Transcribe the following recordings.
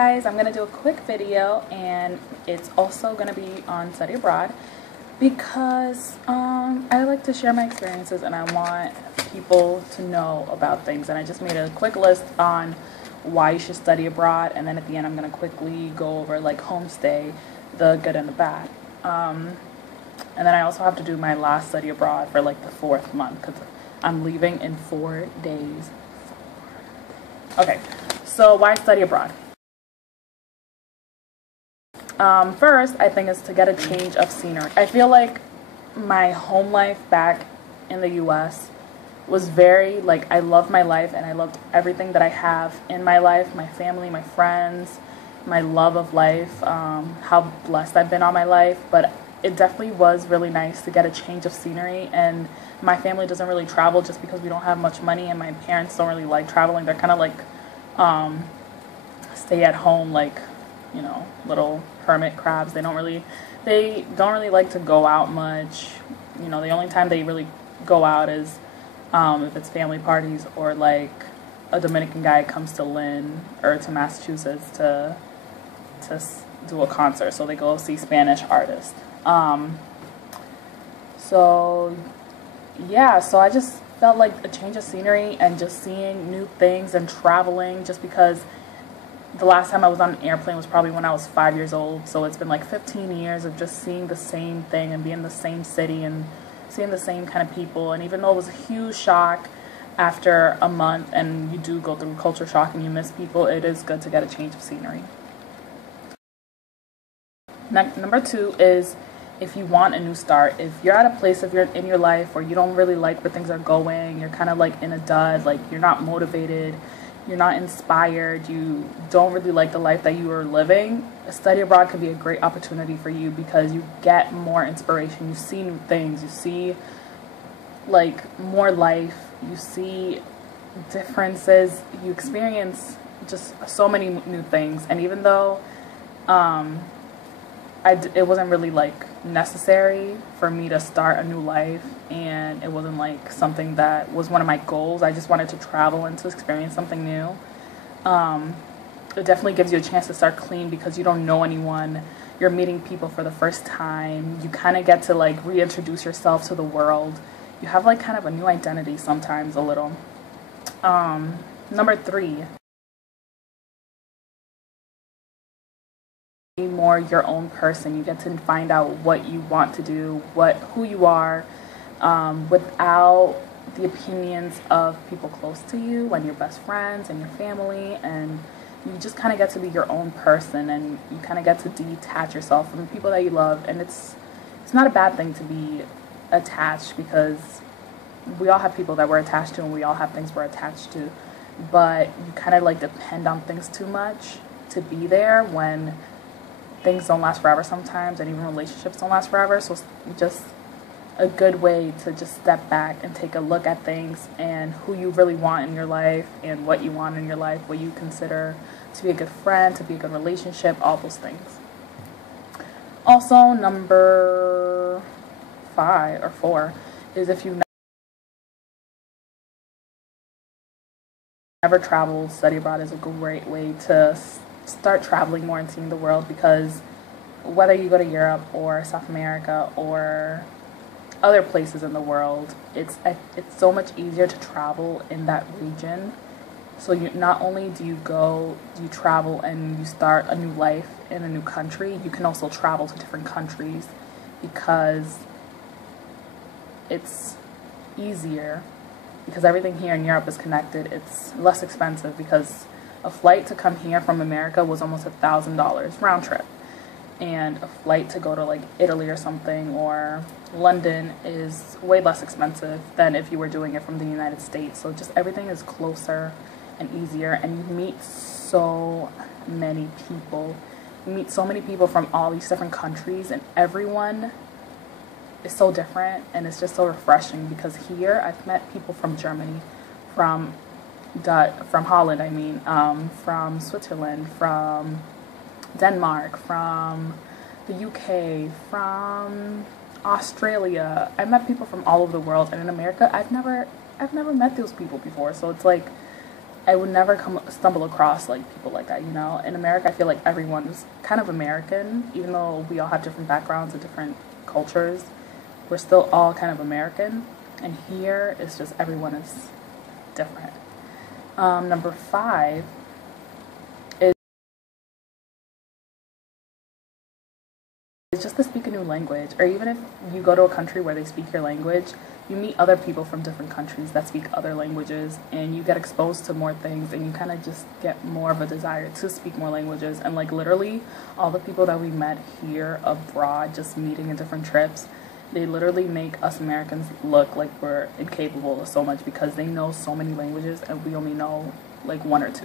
Guys, I'm gonna do a quick video, and it's also gonna be on study abroad because I like to share my experiences and I want people to know about things. And I just made a quick list on why you should study abroad, and then at the end I'm gonna quickly go over like homestay, the good and the bad. And then I also have to do my last study abroad for like the 4th month because I'm leaving in 4 days. Okay, so why study abroad? First, I think it's to get a change of scenery. I feel like my home life back in the US was very, like, I loved my life and I loved everything that I have in my life, my family, my friends, my love of life, how blessed I've been all my life. But it definitely was really nice to get a change of scenery. And my family doesn't really travel just because we don't have much money, and my parents don't really like traveling. They're kind of like stay at home, like, you know, little hermit crabs. They don't really like to go out much. You know, the only time they really go out is if it's family parties, or like a Dominican guy comes to Lynn or to Massachusetts to do a concert, so they go see Spanish artists. So yeah, so I just felt like a change of scenery and just seeing new things and traveling, just because the last time I was on an airplane was probably when I was 5 years old. So it's been like 15 years of just seeing the same thing and being in the same city and seeing the same kind of people. And even though it was a huge shock after a month, and you do go through culture shock and you miss people, it is good to get a change of scenery. Number 2 is, if you want a new start, if you're at a place in your life where you don't really like where things are going, you're kind of like in a dud, like you're not motivated, you're not inspired, you don't really like the life that you are living, study abroad could be a great opportunity for you, because you get more inspiration, you see new things, you see like more life, you see differences, you experience just so many new things. And even though it wasn't really like necessary for me to start a new life, and it wasn't like something that was one of my goals, I just wanted to travel and to experience something new. It definitely gives you a chance to start clean, because you don't know anyone, you're meeting people for the first time, you kind of get to like reintroduce yourself to the world, you have like kind of a new identity sometimes, a little. Number 3, more your own person. You get to find out what you want to do, who you are, without the opinions of people close to you and your best friends and your family. And you just kind of get to be your own person, and you kind of get to detach yourself from the people that you love. And it's not a bad thing to be attached, because we all have people that we're attached to, and we all have things we're attached to, but you kind of like depend on things too much to be there, when things don't last forever sometimes, and even relationships don't last forever. So it's just a good way to just step back and take a look at things, and who you really want in your life, and what you want in your life, what you consider to be a good friend, to be a good relationship, all those things. Also, number 5 or 4 is, if you've never traveled, study abroad is a great way to start traveling more and seeing the world, because whether you go to Europe or South America or other places in the world, it's so much easier to travel in that region. So you not only do you travel and you start a new life in a new country, you can also travel to different countries, because it's easier, because everything here in Europe is connected. It's less expensive, because a flight to come here from America was almost $1,000 round trip, and a flight to go to like Italy or something, or London, is way less expensive than if you were doing it from the United States. So just everything is closer and easier, and you meet so many people. You meet so many people from all these different countries, and everyone is so different, and it's just so refreshing. Because here I've met people from Germany, from Holland, from Switzerland, from Denmark, from the UK, from Australia. I met people from all over the world, and in America I've never met those people before. So it's like I would never stumble across like people like that, you know. In America, I feel like everyone's kind of American, even though we all have different backgrounds and different cultures. We're still all kind of American, and here it's just everyone is different. Number 5 is just to speak a new language, or even if you go to a country where they speak your language, you meet other people from different countries that speak other languages, and you get exposed to more things, and you kind of just get more of a desire to speak more languages. And like literally all the people that we met here abroad, just meeting in different trips, they literally make us Americans look like we're incapable of so much, because they know so many languages and we only know like 1 or 2,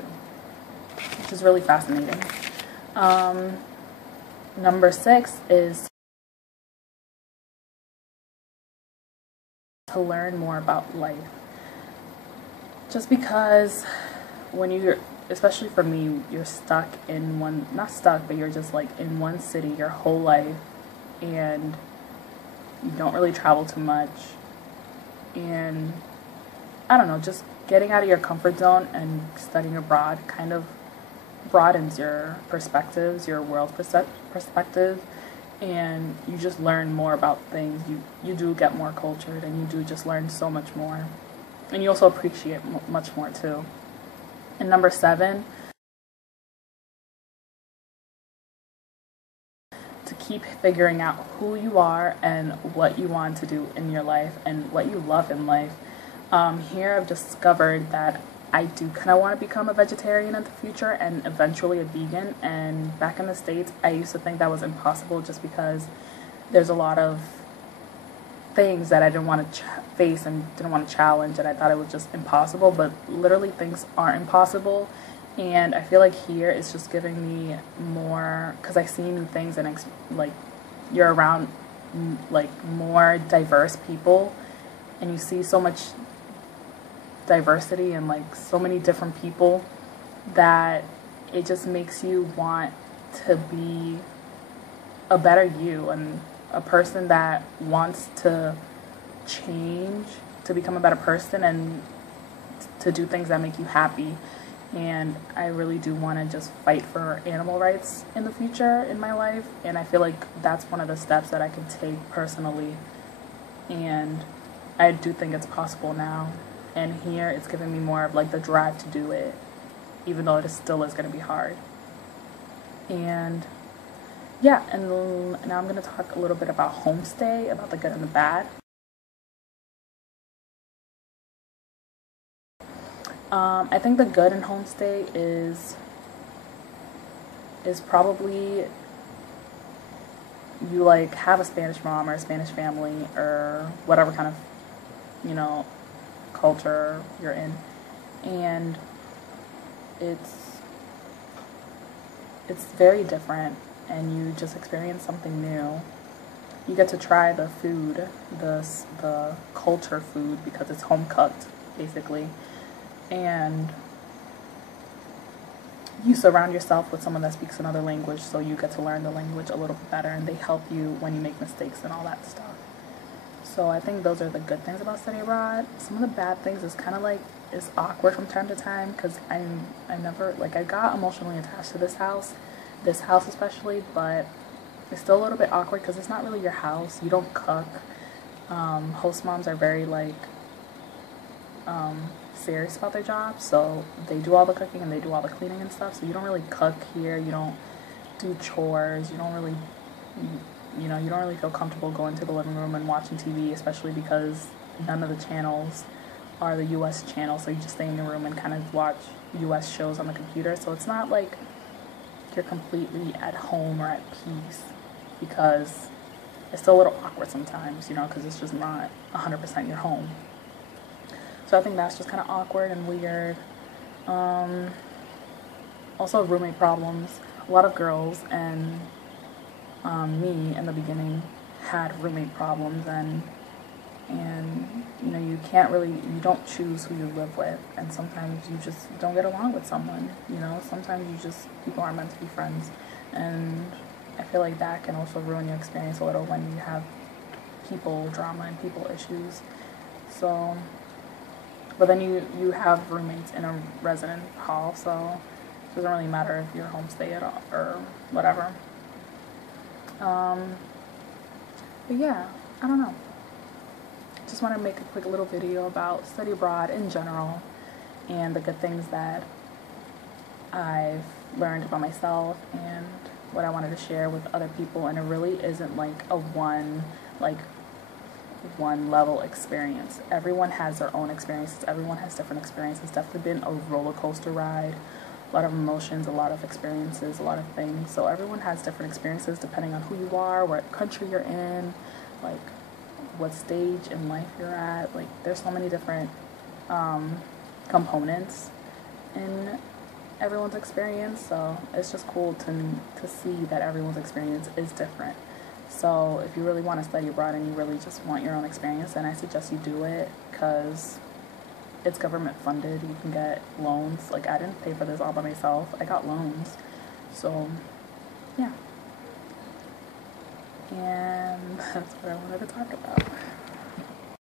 which is really fascinating. Number 6 is to learn more about life. Just because when you're, especially for me, you're stuck in one, not stuck, but you're just like in one city your whole life, and you don't really travel too much, and I don't know, just getting out of your comfort zone and studying abroad kind of broadens your perspectives, your world perspective, and you just learn more about things. You do get more cultured, and you do just learn so much more, and you also appreciate much more too. And number 7, to keep figuring out who you are and what you want to do in your life and what you love in life. Here I've discovered that I do kind of want to become a vegetarian in the future and eventually a vegan. And back in the States, I used to think that was impossible just because there's a lot of things that I didn't want to face and didn't want to challenge, and I thought it was just impossible. But literally things aren't impossible, and I feel like here it's just giving me more, because I see new things, and like you're around like more diverse people, and you see so much diversity and like so many different people that it just makes you want to be a better you, and a person that wants to change to become a better person and to do things that make you happy. And I really do want to just fight for animal rights in the future in my life, and I feel like that's one of the steps that I can take personally, and I do think it's possible now. And here it's giving me more of like the drive to do it, even though it still is going to be hard. And yeah, and now I'm going to talk a little bit about Homestay, about the good and the bad. I think the good in Homestay is probably you like have a Spanish mom or a Spanish family or whatever kind of, you know, culture you're in, and it's very different, and you just experience something new. You get to try the food, the culture food, because it's home cooked basically, and you surround yourself with someone that speaks another language, so you get to learn the language a little bit better, and they help you when you make mistakes and all that stuff. So I think those are the good things about studying abroad. Some of the bad things is kind of like it's awkward from time to time, because I never, like, I got emotionally attached to this house especially, but it's still a little bit awkward because it's not really your house. You don't cook. Host moms are very like serious about their job, so they do all the cooking and they do all the cleaning and stuff. So you don't really cook here. You don't do chores. You don't really, you know, you don't really feel comfortable going to the living room and watching TV, especially because none of the channels are the U.S. channels. So you just stay in your room and kind of watch U.S. shows on the computer. So it's not like you're completely at home or at peace, because it's still a little awkward sometimes, you know, because it's just not 100% your home. So I think that's just kind of awkward and weird. Also roommate problems. A lot of girls and me in the beginning had roommate problems, and you know, you can't really, you don't choose who you live with, and sometimes you just don't get along with someone, you know. Sometimes you just, people aren't meant to be friends, and I feel like that can also ruin your experience a little when you have people drama and people issues. So But then you have roommates in a resident hall, so it doesn't really matter if you're homestay at all or whatever. But yeah, I don't know. Just want to make a quick little video about study abroad in general and the good things that I've learned about myself and what I wanted to share with other people. And it really isn't like a one level experience. Everyone has their own experiences. Everyone has different experiences. It's definitely been a roller coaster ride. A lot of emotions, a lot of experiences, a lot of things. So everyone has different experiences depending on who you are, what country you're in, like what stage in life you're at. Like there's so many different components in everyone's experience. So it's just cool to see that everyone's experience is different. So if you really want to study abroad and you really just want your own experience, then I suggest you do it because it's government funded. You can get loans. Like I didn't pay for this all by myself. I got loans. So yeah. And that's what I wanted to talk about.